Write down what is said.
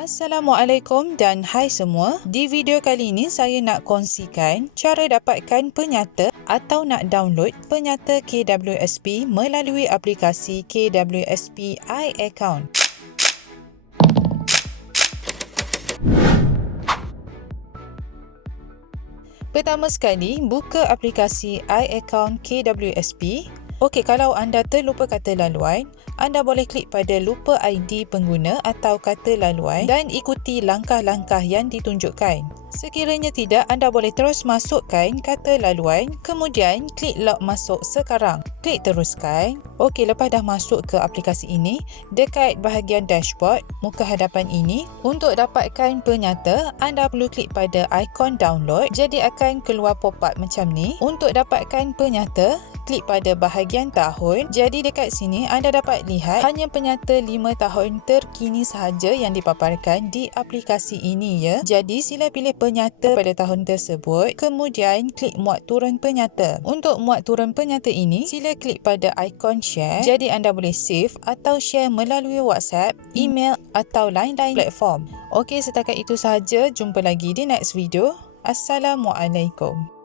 Assalamualaikum dan hai semua. Di video kali ini saya nak kongsikan cara dapatkan penyata atau nak download penyata KWSP melalui aplikasi KWSP iAccount. Pertama sekali, buka aplikasi iAccount KWSP. Okey, kalau anda terlupa kata laluan, anda boleh klik pada lupa ID pengguna atau kata laluan dan ikuti langkah-langkah yang ditunjukkan. Sekiranya tidak, anda boleh terus masukkan kata laluan, kemudian klik log masuk sekarang. Klik teruskan. Okey, lepas dah masuk ke aplikasi ini, dekat bahagian dashboard, muka hadapan ini, untuk dapatkan penyata, anda perlu klik pada ikon download. Jadi akan keluar pop-up macam ni. Untuk dapatkan penyata, klik pada bahagian tahun. Jadi dekat sini anda dapat lihat hanya penyata 5 tahun terkini sahaja yang dipaparkan di aplikasi ini ya. Jadi sila pilih penyata pada tahun tersebut, kemudian klik muat turun penyata. Untuk muat turun penyata ini, sila klik pada ikon share. Jadi anda boleh save atau share melalui WhatsApp, email atau lain-lain platform. Okey, setakat itu sahaja. Jumpa lagi di next video. Assalamualaikum.